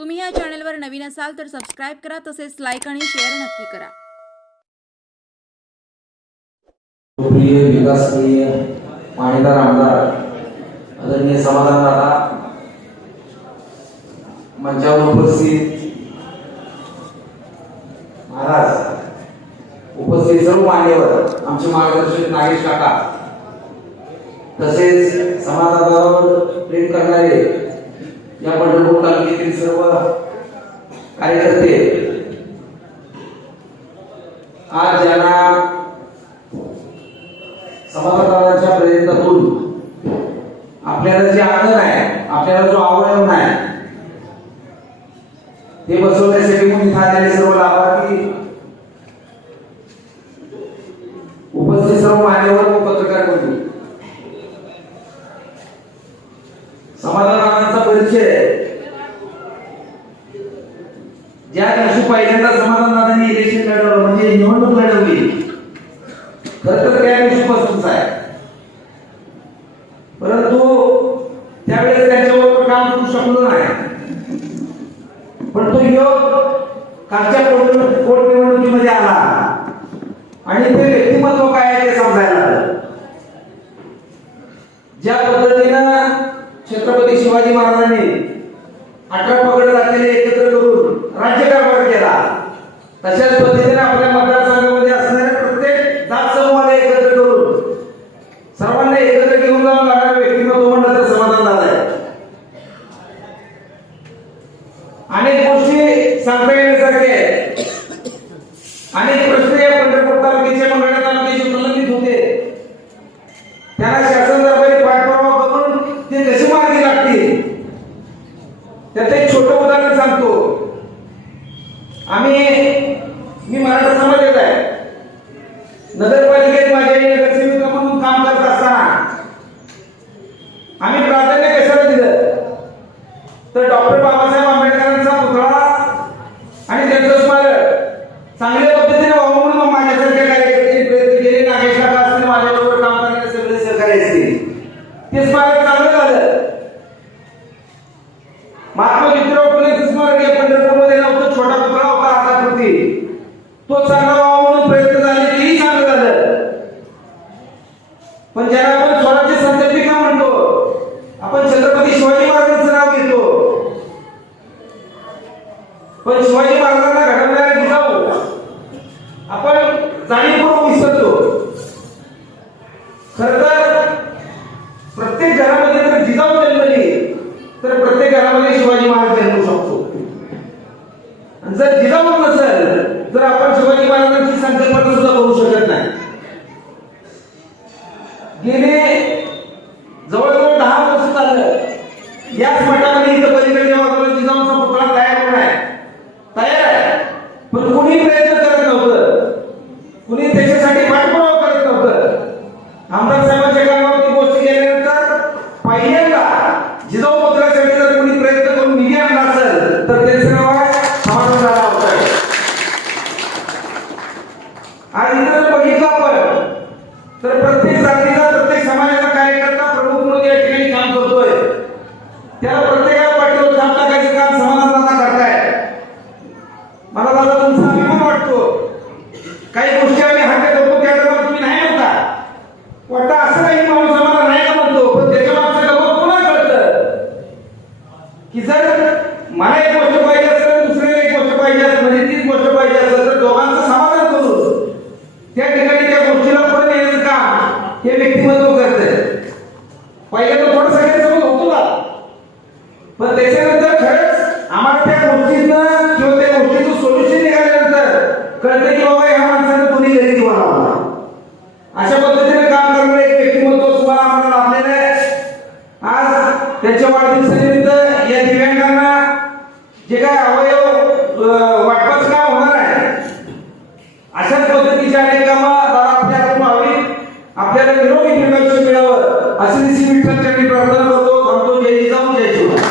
तुम्ही या चॅनलवर नवीन असाल तर सबस्क्राईब करा तसेच लाईक आणि शेअर नक्की करा. लोकप्रिय विकासनीय मान्यदार आमदार आदरणीय समाधान दादा मंचावर उपस्थित महाराज उपस्थित सर्व मान्यवर आमचे मार्गदर्शक नागेश काका तसेच समाजावर प्रेम करणारे या पंढरपूर तालुक्यातील सर्व कार्यकर्ते आज ज्यांना समाजाच्या प्रयत्नातून आपल्याला जे आदर आहे आपल्याला जो अवयव नाही ते बसवण्यासाठी म्हणून इथं आलेले सर्व ज्या दिवशी पहिल्यांदा समाधानदादांनी इलेक्शन लढवलं म्हणजे निवडणूक लढवली. खर तर त्या दिवशीपासूनच आहे. परंतु त्यावेळेस त्याच्यावर काम करू शकलो नाही. पण तो योग कालच्या पोट निवडणुकीमध्ये आला. आणि ते व्यक्तिमत्व काय आहे ते समजायला ज्या पद्धतीनं छत्रपती शिवाजी महाराजांनी अठरा पगड जातीने एकत्र करून राज्यकारभार केला तशाच पद्धतीने आपल्या मतदारसंघामध्ये असणाऱ्या प्रत्येक जात समूहाला एकत्र करून सर्वांना एकत्र घेऊन जाऊन लागणारं व्यक्तिमत्व म्हणलं तर समाधान झालंय अनेक गोष्टी सांगता येण्यासारखे आहेत. अनेक प्रश्न या पंढरपूर तालुक्याच्या मंगळा तालुक्याचे त्याचं एक छोटं उदाहरण सांगतो. आम्ही मी मराठा समाजात आहे. नगरपालिकेत माझ्या आई नगरसेविका म्हणून काम करत असताना आम्ही प्राधान्य कशाला दिलं? तर डॉक्टर बाबासाहेब आंबेडकरांचा पुतळा आणि त्यांचं स्मारक चांगल्या पद्धतीने व्हावं म्हणून मग माझ्यासारख्या कार्यकर्त्यांनी प्रयत्न केले नागेश काका असतील माझ्याबरोबर काम करणारे सगळे सहकारी असतील ते स्मारक चांगलं झालं महात्मा ज्योतिराव फुलेंचं स्मारक या पंढरपूरमध्ये नव्हतं छोटा पुतळा होता हाताकृती तो चांगला व्हावा म्हणून प्रयत्न झाले तेही चांगलं झालं पण ज्याला आपण स्वराज्य संकल्पिका म्हणतो आपण छत्रपती शिवाजी महाराजांचं नाव घेतो पण शिवाजी महाराजांना घडवणारे जिजाऊ आपण जाणीवपूर्वक विसरतो. खर तर प्रत्येक घरामध्ये जर जिजाऊ जन्मली तर प्रत्येक घरामध्ये शिवाजी महाराज जन्मू शकतो. आणि जर जिजाऊ नसेल तर आपण शिवाजी महाराजांची संकल्पना सुद्धा करू शकत नाही गेले जवळजवळ दहा वर्ष झालं याच मठामध्ये इथं पलीकडे जेव्हा आपला जिजाऊचा पुतळा तयार होणार आहे तयार आहे पण कुणी प्रयत्न करत नव्हतं कुणी त्याच्यासाठी पाठपुरावा करत नव्हतं आमदार साहेबांच्या कामावरती गोष्ट केल्यानंतर पहिल्यांदा जिजाऊ पुतळ्यासाठी जर कोणी प्रयत्न करून निधी आणला असेल तर त्यांचं नाव आहे समाधान दादा अवताडे. आज इथं जर बघितलं आपण तर प्रत्येक जातीचा प्रत्येक समाजाचा कार्यकर्ता प्रमुख म्हणून या ठिकाणी काम करतोय त्याला प्रत्येकाला पाठीवर थाप टाकायचं काम समाधान करताय. मला दादा तुमचा अभिमान वाटतो. काही गोष्टी आम्ही हट्ट करतो त्या जवळ तुम्ही नाही म्हणता वाटतं असं काही माणूस आम्हाला नाही का म्हणतो पण त्याच्या मागचं गमत पुन्हा कळतं. की जर मला एक गोष्ट पाहिजे असेल दुसऱ्याला एक गोष्ट पाहिजे असेल म्हणजे तीच गोष्ट त्याच्या वाढदिवसानिमित्त या दिव्यांगांना जे काय अवयव वाटपच का काम होणार आहे अशाच पद्धतीच्या अनेक कामं आपल्याला व्हावी आपल्याला निरोगी दीर्घायुष्य मिळावं असे श्री विठ्ठल चरणी प्रार्थना